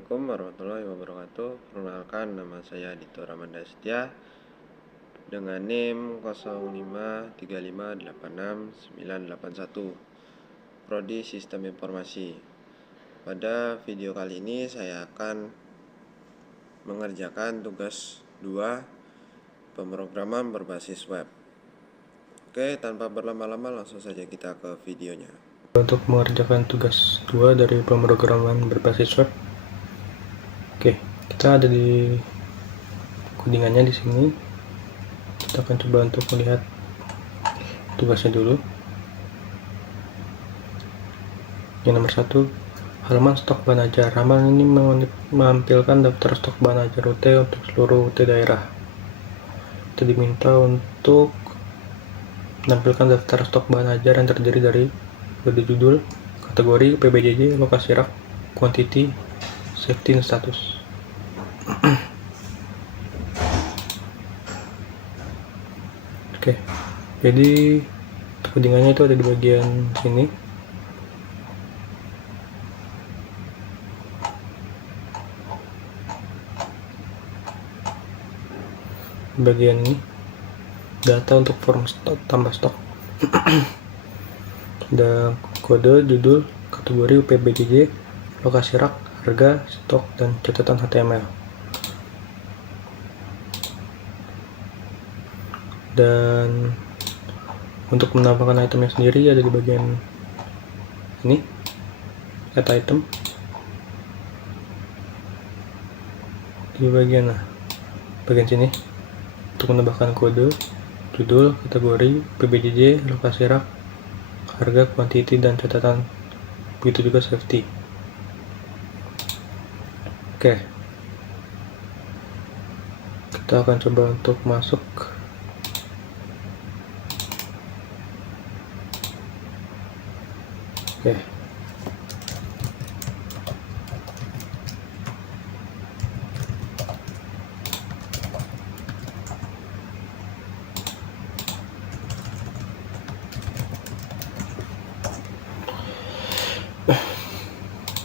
Assalamualaikum warahmatullahi wabarakatuh. Perkenalkan, nama saya Dito Ramanda Setia dengan NIM 0535869981, Prodi Sistem Informasi. Pada video kali ini saya akan mengerjakan tugas 2 pemrograman berbasis web. Oke, tanpa berlama-lama langsung saja kita ke videonya. Untuk mengerjakan tugas 2 dari pemrograman berbasis web. Oke, kita ada di codingannya di sini. Kita akan coba untuk melihat tugasnya dulu. Yang nomor 1, halaman stok bahan ajar. Halaman ini menampilkan daftar stok bahan ajar UT untuk seluruh UT daerah. Kita diminta untuk menampilkan daftar stok bahan ajar yang terdiri dari kode judul, kategori, PBJJ, lokasi rak, quantity, safety, dan status. Oke, jadi codingannya itu ada di bagian sini. Bagian ini data untuk form stok, tambah stok. Ada kode, judul, kategori, PBJJ, lokasi rak, harga, stok, dan catatan HTML. Dan untuk menambahkan itemnya sendiri ada di bagian ini, add item. Di bagian sini untuk menambahkan kode, judul, kategori, PBJJ, lokasi rak, harga, quantity, dan catatan. Begitu juga safety. Oke, kita akan coba untuk masuk. Oke,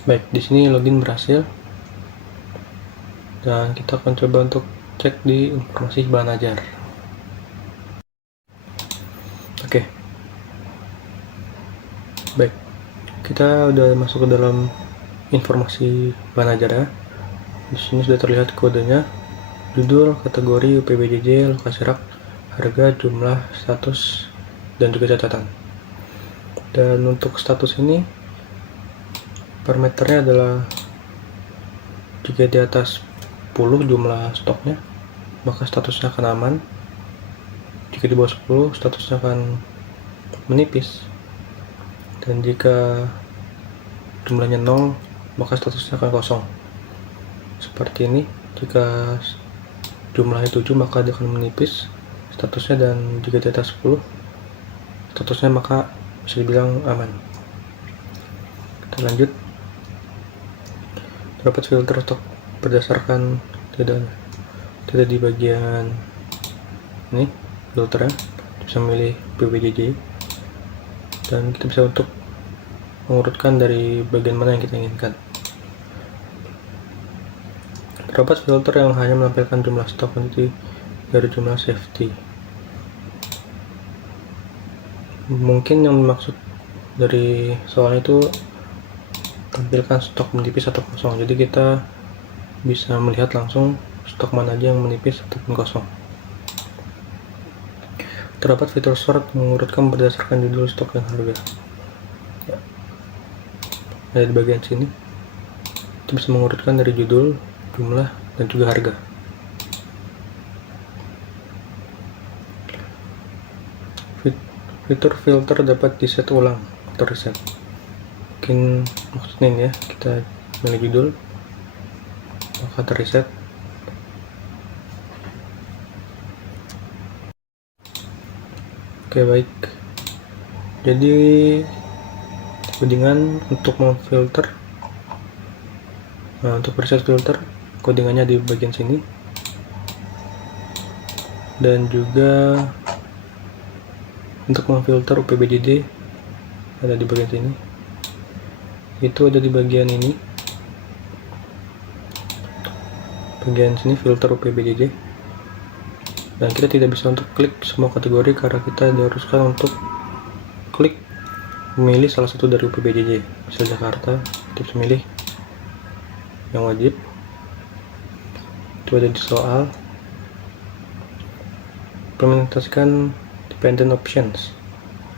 baik, di sini login berhasil. Dan kita akan coba untuk cek di informasi bahan ajar. Oke, baik, kita udah masuk ke dalam informasi bahan ajar ya. Di sini sudah terlihat kodenya, judul, kategori, UPBJJ, lokasi rak, harga, jumlah, status, dan juga catatan. Dan untuk status ini parameternya adalah jika di atas 10 jumlah stoknya, maka statusnya akan aman. Jika di bawah 10, statusnya akan menipis. Dan jika jumlahnya 0, maka statusnya akan kosong. Seperti ini, jika jumlahnya 7, maka dia akan menipis statusnya, dan jika di atas 10, statusnya maka bisa dibilang aman. Kita lanjut. Dapat filter stok berdasarkan tidak di bagian ini filternya. Bisa memilih PBJJ, dan kita bisa untuk mengurutkan dari bagian mana yang kita inginkan. Terdapat filter yang hanya menampilkan jumlah stok nanti dari jumlah safety. Mungkin yang dimaksud dari soal itu tampilkan stok menipis atau kosong, jadi kita bisa melihat langsung stok mana aja yang menipis ataupun kosong. Terdapat fitur sort mengurutkan berdasarkan judul stok dan harga ya. Ada di bagian sini kita bisa mengurutkan dari judul, jumlah, dan juga harga. Fitur filter dapat diset ulang atau reset. Mungkin maksudnya ini ya, kita pilih judul maka terreset. Oke, baik, jadi codingan untuk memfilter, untuk preset filter, codingannya di bagian sini, dan juga untuk memfilter UPBJJ ada di bagian sini. Itu ada di bagian ini. bagian sini filter UPBJJ, dan kita tidak bisa untuk klik semua kategori karena kita diharuskan untuk klik memilih salah satu dari UPBJJ. Misal Jakarta, tips milih yang wajib. Itu ada di soal. Implementasikan dependent options.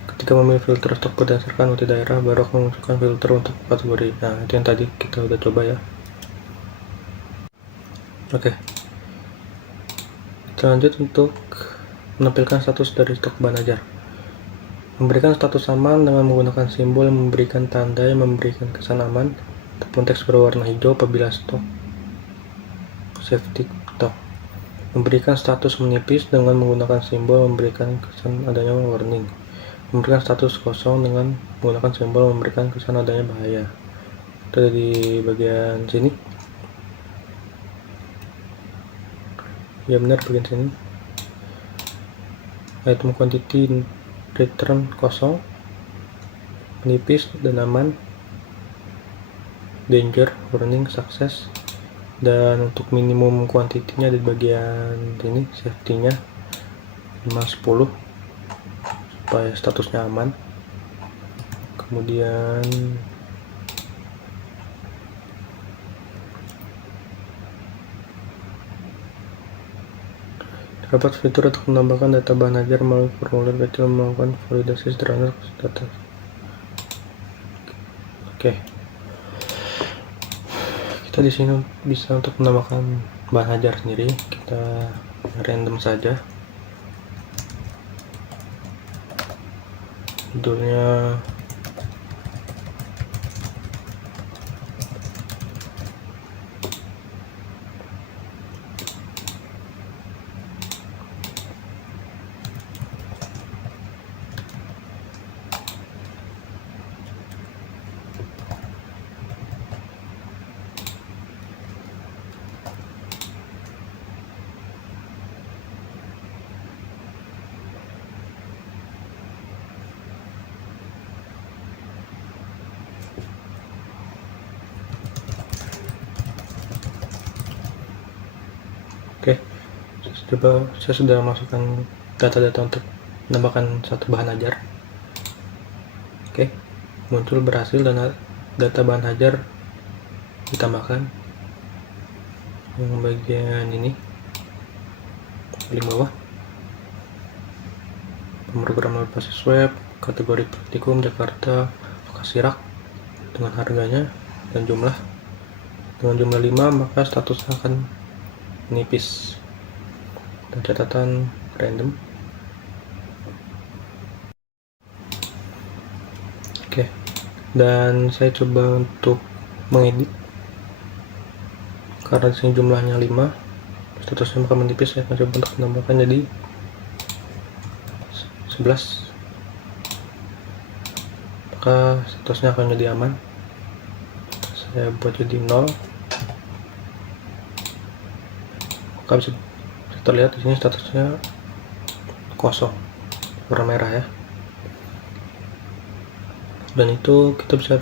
Ketika memilih filter stok berdasarkan UT daerah, baru akan memunculkan filter untuk kategori. Nah, itu yang tadi kita udah coba ya. Oke. Kita lanjut untuk menampilkan status dari stok bahan ajar. Memberikan status aman dengan menggunakan simbol yang memberikan tanda yang memberikan kesan aman ataupun teks berwarna hijau apabila stok safety stock. Memberikan status menipis dengan menggunakan simbol memberikan kesan adanya warning. Memberikan status kosong dengan menggunakan simbol memberikan kesan adanya bahaya. Itu ada di bagian sini. Ya benar, bagian sini. Item quantity return kosong, menipis dan aman, danger, warning, sukses. Dan untuk minimum quantity-nya di bagian sini, safety-nya 5-10 supaya statusnya aman. Kemudian terdapat fitur untuk menambahkan data bahan ajar melalui formulir kecil melakukan validasi sederhana data. Oke. Kita di sini bisa untuk menambahkan bahan ajar sendiri. Kita random saja. Judulnya oke. Saya sudah masukkan data-data untuk menambahkan satu bahan ajar. Oke, muncul berhasil dan data bahan ajar ditambahkan. Yang bagian ini paling bawah, pemrograman berbasis web, kategori praktikum Jakarta, lokasi rak dengan harganya dan jumlah. Dengan jumlah 5, maka statusnya akan menipis. Dan catatan random. Oke, dan saya coba untuk mengedit. Karena disini jumlahnya 5, statusnya akan menipis. Saya akan coba untuk menambahkan jadi 11, maka statusnya akan jadi aman. Saya buat jadi 0, maka bisa terlihat di sini statusnya kosong, warna merah ya. Dan itu kita bisa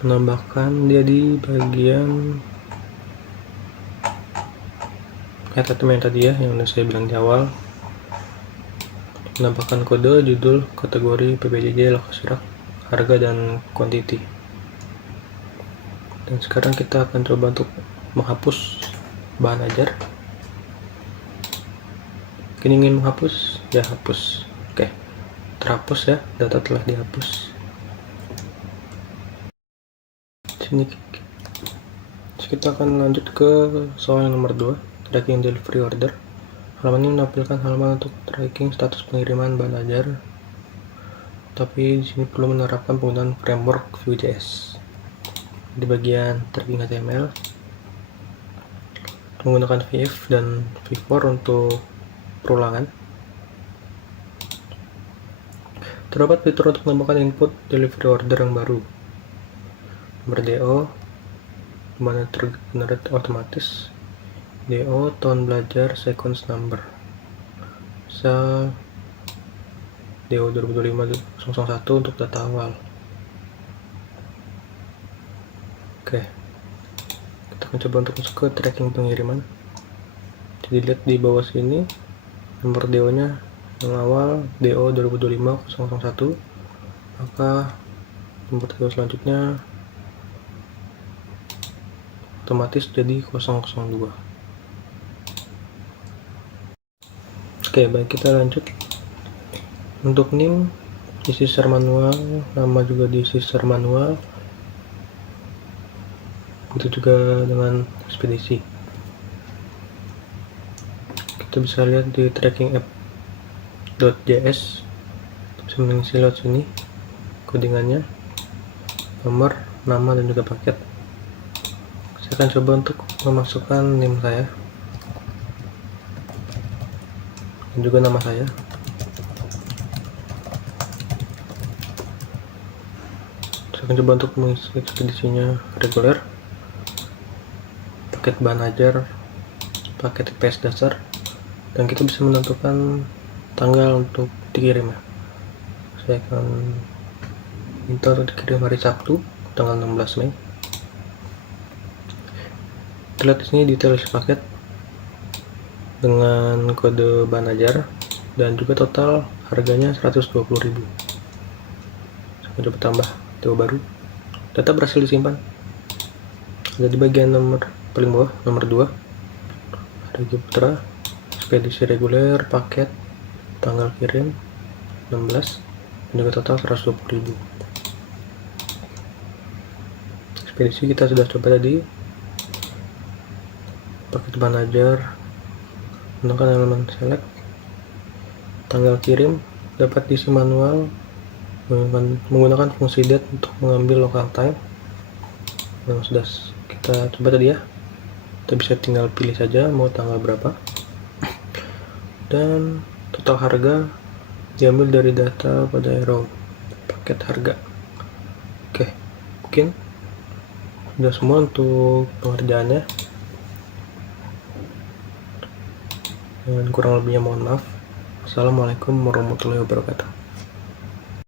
menambahkan dia di bagian item yang tadi ya, yang udah saya bilang di awal. Menambahkan kode, judul, kategori, PBJJ, lokasi rak, harga, dan quantity. Dan sekarang kita akan coba untuk menghapus bahan ajar. Ini ingin menghapus, ya hapus. Oke, terhapus ya, data telah dihapus. Sini kita akan lanjut ke soal yang nomor 2, tracking delivery order. Halaman ini menampilkan halaman untuk tracking status pengiriman bahan ajar, tapi di sini perlu menerapkan penggunaan framework Vue.js. Di bagian tracking HTML menggunakan VF dan V4 untuk perulangan. Terdapat fitur untuk menambahkan input delivery order yang baru. Nomor DO, mana tergenerate otomatis. DO, tahun belajar, sequence number. Misal DO 2025-001 untuk data awal. Oke, kita mencoba untuk masuk ke tracking pengiriman. Jadi lihat di bawah sini nomor DO nya yang awal DO 2025-001, maka nomor DO selanjutnya otomatis jadi 002. Oke, baik, kita lanjut. Untuk NIM diisi secara manual, nama juga diisi secara manual, begitu juga dengan ekspedisi. Kita bisa lihat di tracking app.js, bisa mengisi lewat sini codingannya, nomor, nama, dan juga paket. Saya akan coba untuk memasukkan NIM saya dan juga nama saya. Saya akan coba untuk mengisi ekspedisinya reguler, paket bahan ajar, paket IPS dasar, dan kita bisa menentukan tanggal untuk dikirim ya. Saya akan minta untuk dikirim hari Sabtu tanggal 16 Mei. Kita lihat di sini detail isi paket dengan kode bahan ajar dan juga total harganya 120.000. Saya coba tambah DO baru. Data berhasil disimpan. Ada di bagian nomor paling bawah, nomor 2. Regi Putra, ekspedisi reguler, paket, tanggal kirim 16, dan juga total 120.000. Ekspedisi kita sudah coba tadi. Paket bahan ajar, gunakan elemen select. Tanggal kirim dapat diisi manual menggunakan fungsi date untuk mengambil local time. Yang sudah kita coba tadi ya. Kita bisa tinggal pilih saja mau tanggal berapa. Dan total harga diambil dari data pada arrow paket harga. Oke, mungkin sudah semua untuk pengerjaannya. Dan kurang lebihnya mohon maaf. Assalamualaikum warahmatullahi wabarakatuh.